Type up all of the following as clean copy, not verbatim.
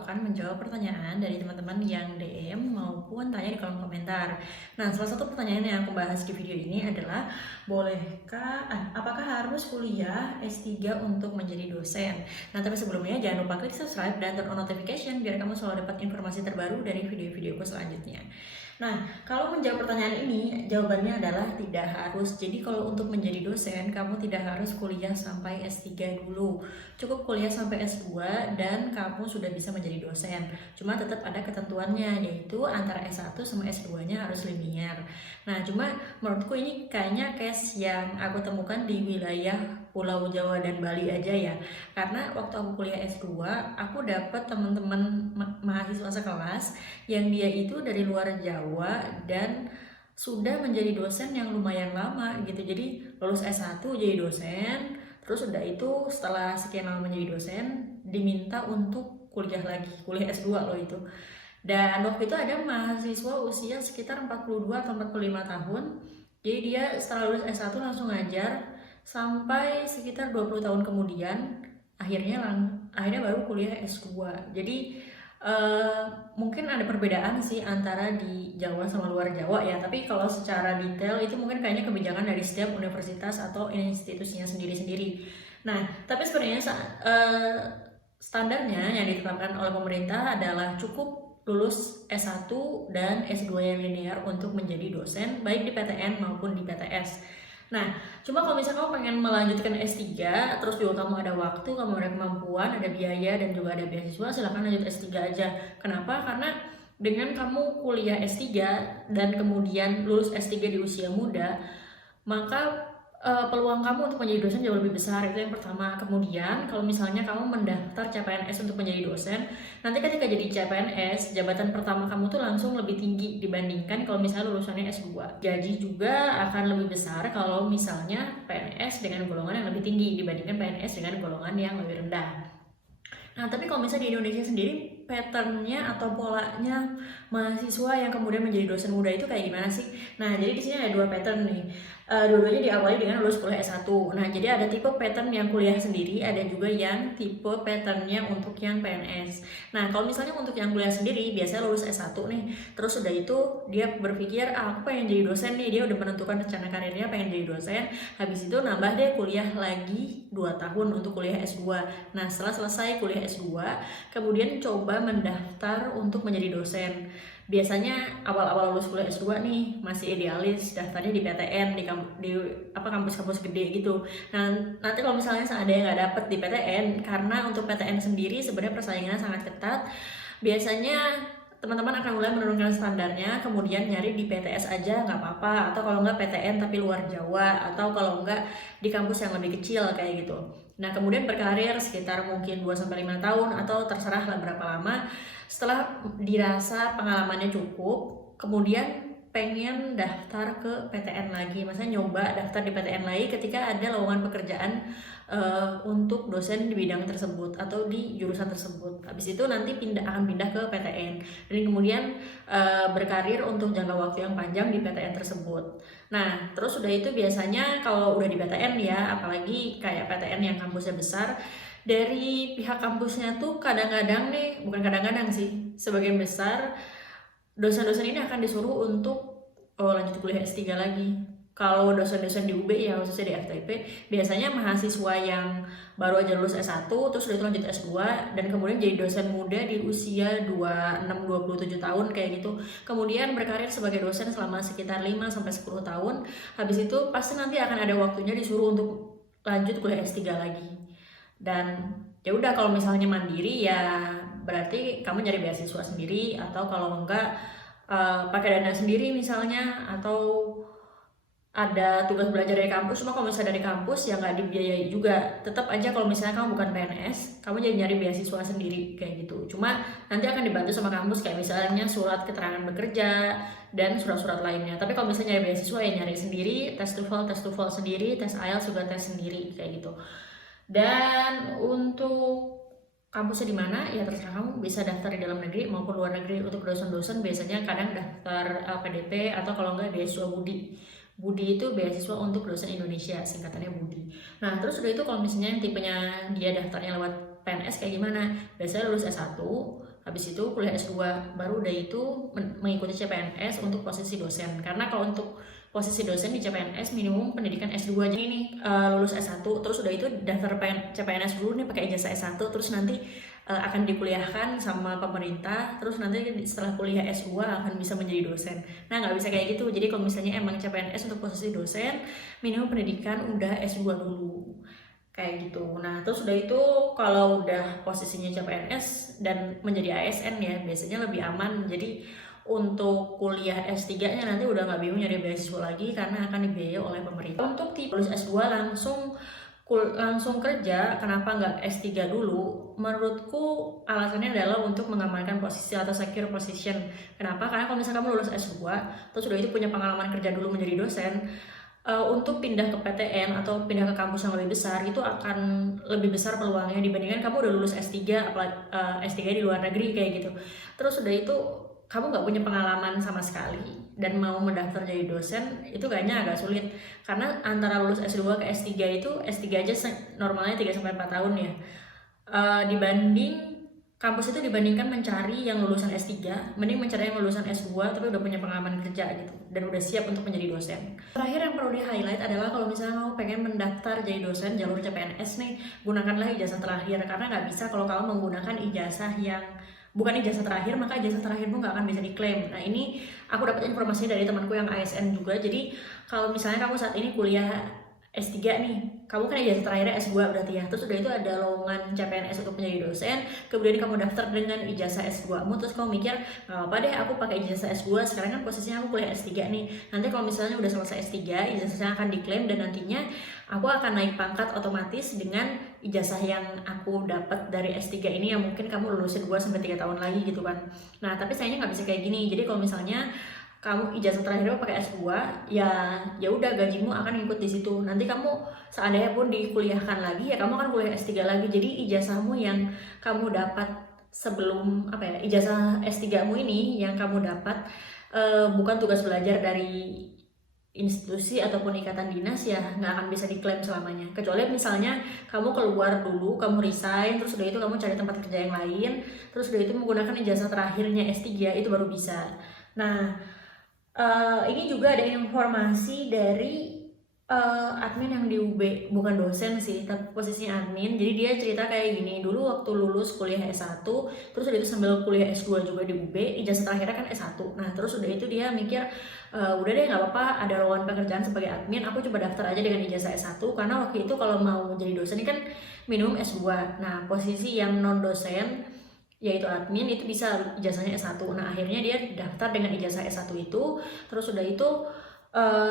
akan menjawab pertanyaan dari teman-teman yang DM maupun tanya di kolom komentar. Nah, salah satu pertanyaan yang aku bahas di video ini adalah, apakah harus kuliah S3 untuk menjadi dosen? Nah, tapi sebelumnya jangan lupa klik subscribe dan turn on notification biar kamu selalu dapat informasi terbaru dari video-videoku selanjutnya. Nah, kalau menjawab pertanyaan ini, jawabannya adalah tidak harus. Jadi kalau untuk menjadi dosen, kamu tidak harus kuliah sampai S3 dulu. Cukup kuliah sampai S2 dan kamu sudah bisa menjadi dosen. Cuma tetap ada ketentuannya, yaitu antara S1 sama S2-nya harus linear. Nah, cuma menurutku ini kayaknya case yang aku temukan di wilayah Pulau Jawa dan Bali aja ya. Karena waktu aku kuliah S2, aku dapat teman-teman mahasiswa sekelas yang dia itu dari luar Jawa dan sudah menjadi dosen yang lumayan lama gitu. Jadi lulus S1 jadi dosen, terus udah itu setelah sekian lama menjadi dosen diminta untuk kuliah lagi, kuliah S2 loh itu. Dan waktu itu ada mahasiswa usia sekitar 42 atau 45 tahun. Jadi dia setelah lulus S1 langsung ngajar sampai sekitar 20 tahun kemudian akhirnya baru kuliah S2. Jadi mungkin ada perbedaan sih antara di Jawa sama luar Jawa ya, tapi kalau secara detail itu mungkin kayaknya kebijakan dari setiap universitas atau institusinya sendiri-sendiri. Nah, tapi sebenarnya standarnya yang ditetapkan oleh pemerintah adalah cukup lulus S1 dan S2 yang linear untuk menjadi dosen baik di PTN maupun di PTS. Nah, cuma kalau misalnya kamu pengen melanjutkan S3, terus juga kamu ada waktu, kamu ada kemampuan, ada biaya, dan juga ada beasiswa, silahkan lanjut S3 aja. Kenapa? Karena dengan kamu kuliah S3 dan kemudian lulus S3 di usia muda, maka peluang kamu untuk menjadi dosen jauh lebih besar. Itu yang pertama. Kemudian kalau misalnya kamu mendaftar CPNS untuk menjadi dosen, nanti ketika jadi CPNS, jabatan pertama kamu tuh langsung lebih tinggi dibandingkan kalau misalnya lulusannya S2. Gaji juga akan lebih besar kalau misalnya PNS dengan golongan yang lebih tinggi dibandingkan PNS dengan golongan yang lebih rendah. Nah, tapi kalau misalnya di Indonesia sendiri, patternnya atau polanya mahasiswa yang kemudian menjadi dosen muda itu kayak gimana sih? Nah, jadi di sini ada dua pattern nih. Dua-duanya diawali dengan lulus kuliah S1. Nah, jadi ada tipe pattern yang kuliah sendiri, ada juga yang tipe patternnya untuk yang PNS. Nah, kalau misalnya untuk yang kuliah sendiri, biasanya lulus S1 nih, terus udah itu dia berpikir, aku pengen jadi dosen nih, dia udah menentukan rencana karirnya pengen jadi dosen, habis itu nambah deh kuliah lagi 2 tahun untuk kuliah S2. Nah, setelah selesai kuliah S2, kemudian coba mendaftar untuk menjadi dosen. Biasanya awal-awal lulus kuliah S2 nih masih idealis, daftarnya di PTN, di kampus-kampus gede gitu. Nah, nanti kalau misalnya ada yang nggak dapet di PTN, karena untuk PTN sendiri sebenarnya persaingannya sangat ketat, biasanya teman-teman akan mulai menurunkan standarnya, kemudian nyari di PTS aja nggak apa-apa, atau kalau nggak PTN tapi luar Jawa, atau kalau nggak di kampus yang lebih kecil kayak gitu. Nah, kemudian berkarir sekitar mungkin 2-5 tahun atau terserah lah berapa lama. Setelah dirasa pengalamannya cukup, kemudian pengen daftar ke PTN lagi, maksudnya nyoba daftar di PTN lagi ketika ada lowongan pekerjaan untuk dosen di bidang tersebut atau di jurusan tersebut. Habis itu nanti akan pindah ke PTN dan kemudian berkarir untuk jangka waktu yang panjang di PTN tersebut. Nah, terus udah itu biasanya kalau udah di PTN ya, apalagi kayak PTN yang kampusnya besar, dari pihak kampusnya tuh kadang-kadang nih, bukan kadang-kadang sih, sebagian besar dosen-dosen ini akan disuruh untuk lanjut kuliah S3 lagi. Kalau dosen-dosen di UB ya, khususnya di FTP, biasanya mahasiswa yang baru aja lulus S1 terus udah itu lanjut S2 dan kemudian jadi dosen muda di usia 26-27 tahun kayak gitu. Kemudian berkarir sebagai dosen selama sekitar 5-10 tahun. Habis itu pasti nanti akan ada waktunya disuruh untuk lanjut kuliah S3 lagi. Dan ya udah, kalau misalnya mandiri ya berarti kamu nyari beasiswa sendiri, atau kalau enggak pakai dana sendiri misalnya, atau ada tugas belajar dari kampus. Cuma kalau misalnya dari kampus ya nggak dibiayai juga. Tetap aja kalau misalnya kamu bukan PNS, kamu jadi nyari beasiswa sendiri kayak gitu. Cuma nanti akan dibantu sama kampus kayak misalnya surat keterangan bekerja dan surat-surat lainnya. Tapi kalau misalnya nyari beasiswa ya nyari sendiri, tes TOEFL sendiri, tes IELTS juga tes sendiri kayak gitu. Dan untuk kampusnya di mana ya terserah kamu, bisa daftar di dalam negeri maupun luar negeri. Untuk dosen-dosen biasanya kadang daftar LPDP atau kalau enggak beasiswa Budi. Budi itu beasiswa untuk dosen Indonesia, singkatannya Budi. Nah, terus udah itu kalau misalnya tipenya dia daftarnya lewat PNS kayak gimana? Biasanya lulus S1, Habis itu kuliah S2, baru udah itu mengikuti CPNS untuk posisi dosen. Karena kalau untuk posisi dosen di CPNS minimum pendidikan S2. Jadi nih lulus S1, terus udah itu daftar CPNS dulu nih pakai ijazah S1, terus nanti akan dikuliahkan sama pemerintah, terus nanti setelah kuliah S2 akan bisa menjadi dosen. Nah, nggak bisa kayak gitu. Jadi kalau misalnya emang CPNS untuk posisi dosen, minimum pendidikan udah S2 dulu. Kayak gitu. Nah, terus udah itu kalau udah posisinya CPNS dan menjadi ASN ya, biasanya lebih aman. Jadi untuk kuliah S3-nya nanti udah nggak bingung nyari beasiswa lagi karena akan dibiayai oleh pemerintah. Untuk lulus S2 langsung kerja, kenapa nggak S3 dulu? Menurutku alasannya adalah untuk mengamankan posisi atau secure position. Kenapa? Karena kalau misalnya kamu lulus S2, terus udah itu punya pengalaman kerja dulu menjadi dosen, untuk pindah ke PTN atau pindah ke kampus yang lebih besar itu akan lebih besar peluangnya dibandingkan kamu udah lulus S3, apalagi S3 di luar negeri kayak gitu. Terus udah itu kamu nggak punya pengalaman sama sekali dan mau mendaftar jadi dosen itu kayaknya agak sulit, karena antara lulus S2 ke S3 itu S3 aja normalnya 3-4 tahun ya. Dibanding kampus itu dibandingkan mencari yang lulusan S3, mending mencari yang lulusan S2 tapi udah punya pengalaman kerja gitu dan udah siap untuk menjadi dosen. Terakhir yang perlu di-highlight adalah kalau misalnya kamu pengen mendaftar jadi dosen jalur CPNS nih, gunakanlah ijazah terakhir, karena nggak bisa kalau kamu menggunakan ijazah yang bukan ijazah terakhir, maka ijazah terakhirmu nggak akan bisa diklaim. Nah, ini aku dapat informasi dari temanku yang ASN juga. Jadi kalau misalnya kamu saat ini kuliah S3 nih, kamu kan ijazah terakhirnya S2 berarti ya. Terus udah itu ada lowongan CPNS untuk menjadi dosen, kemudian kamu daftar dengan ijazah S2-mu, terus kamu mikir, nggak apa deh aku pakai ijazah S2, sekarang kan posisinya aku kuliah S3 nih. Nanti kalau misalnya udah selesai S3, ijazahnya akan diklaim dan nantinya aku akan naik pangkat otomatis dengan ijazah yang aku dapat dari S3 ini yang mungkin kamu lulusin 2-3 tahun lagi gitu kan. Nah, tapi sayangnya nggak bisa kayak gini. Jadi kalau misalnya kamu ijazah terakhirnya pakai S2, ya udah gajimu akan ngikut di situ. Nanti kamu seandainya pun dikuliahkan lagi, ya kamu akan kuliah S3 lagi. Jadi ijazahmu yang kamu dapat sebelum ijazah S3-mu ini yang kamu dapat bukan tugas belajar dari institusi ataupun ikatan dinas, ya nggak akan bisa diklaim selamanya. Kecuali misalnya kamu keluar dulu, kamu resign, terus udah itu kamu cari tempat kerja yang lain, terus udah itu menggunakan ijazah terakhirnya S3, itu baru bisa. Nah, ini juga ada informasi dari admin yang di UB, bukan dosen sih, tapi posisinya admin. Jadi dia cerita kayak gini, dulu waktu lulus kuliah S1, terus udah itu sambil kuliah S2 juga di UB, ijazah terakhirnya kan S1. Nah, terus udah itu dia mikir, udah deh nggak apa-apa, ada lowongan pekerjaan sebagai admin, aku coba daftar aja dengan ijazah S1, karena waktu itu kalau mau jadi dosen ini kan minimum S2. Nah, posisi yang non-dosen yaitu admin itu bisa ijazahnya S1. Nah, akhirnya dia daftar dengan ijazah S1 itu, terus udah itu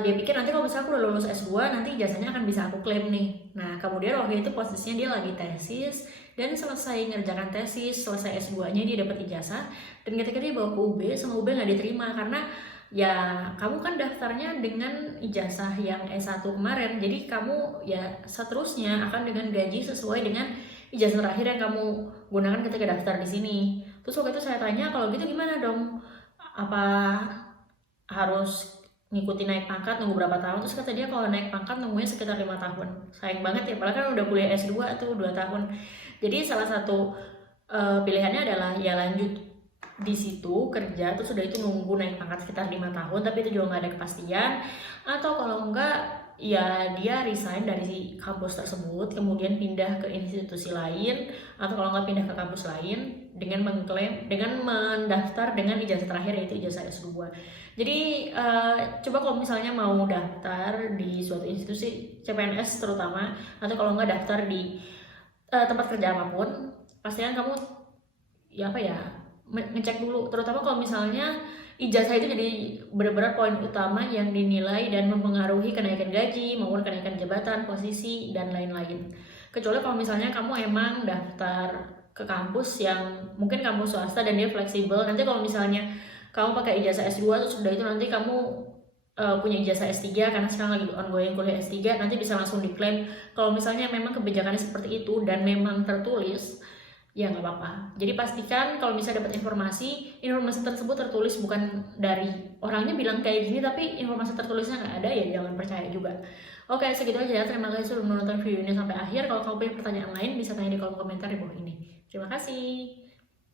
dia pikir nanti kalau misalnya aku udah lulus S2 nanti ijazahnya akan bisa aku klaim nih. Nah, kemudian waktu itu posisinya dia lagi tesis dan selesai ngerjakan tesis, selesai S2-nya dia dapat ijazah, dan ketika dia bawa ke UB, sama UB nggak diterima karena ya kamu kan daftarnya dengan ijazah yang S1 kemarin, jadi kamu ya seterusnya akan dengan gaji sesuai dengan ijazah terakhir yang kamu gunakan ketika daftar di sini. Terus waktu itu saya tanya, kalau gitu gimana dong? Apa harus ngikutin naik pangkat nunggu berapa tahun? Terus kata dia kalau naik pangkat nunggunya sekitar 5 tahun. Sayang banget ya, padahal kan udah kuliah S2 tuh 2 tahun. Jadi salah satu pilihannya adalah ya lanjut di situ kerja, terus udah itu nunggu naik pangkat sekitar 5 tahun, tapi itu juga nggak ada kepastian. Atau kalau enggak, ya dia resign dari si kampus tersebut, kemudian pindah ke institusi lain, atau kalau nggak pindah ke kampus lain dengan mendaftar dengan ijazah terakhir yaitu ijazah S2. Jadi coba kalau misalnya mau daftar di suatu institusi CPNS terutama, atau kalau nggak daftar di tempat kerja apapun, pastikan kamu ngecek dulu, terutama kalau misalnya ijazah itu jadi benar-benar poin utama yang dinilai dan mempengaruhi kenaikan gaji maupun kenaikan jabatan, posisi, dan lain-lain. Kecuali kalau misalnya kamu emang daftar ke kampus yang mungkin kampus swasta dan dia fleksibel, nanti kalau misalnya kamu pakai ijazah S2 terus sudah itu nanti kamu punya ijazah S3 karena sekarang lagi ongoing kuliah S3, nanti bisa langsung diklaim. Kalau misalnya memang kebijakannya seperti itu dan memang tertulis, ya nggak apa-apa. Jadi pastikan kalau misalnya dapat informasi tersebut tertulis, bukan dari orangnya bilang kayak gini tapi informasi tertulisnya nggak ada, ya jangan percaya juga. Oke, segitu aja ya. Terima kasih sudah menonton video ini sampai akhir. Kalau kamu punya pertanyaan lain bisa tanya di kolom komentar di bawah ini. Terima kasih.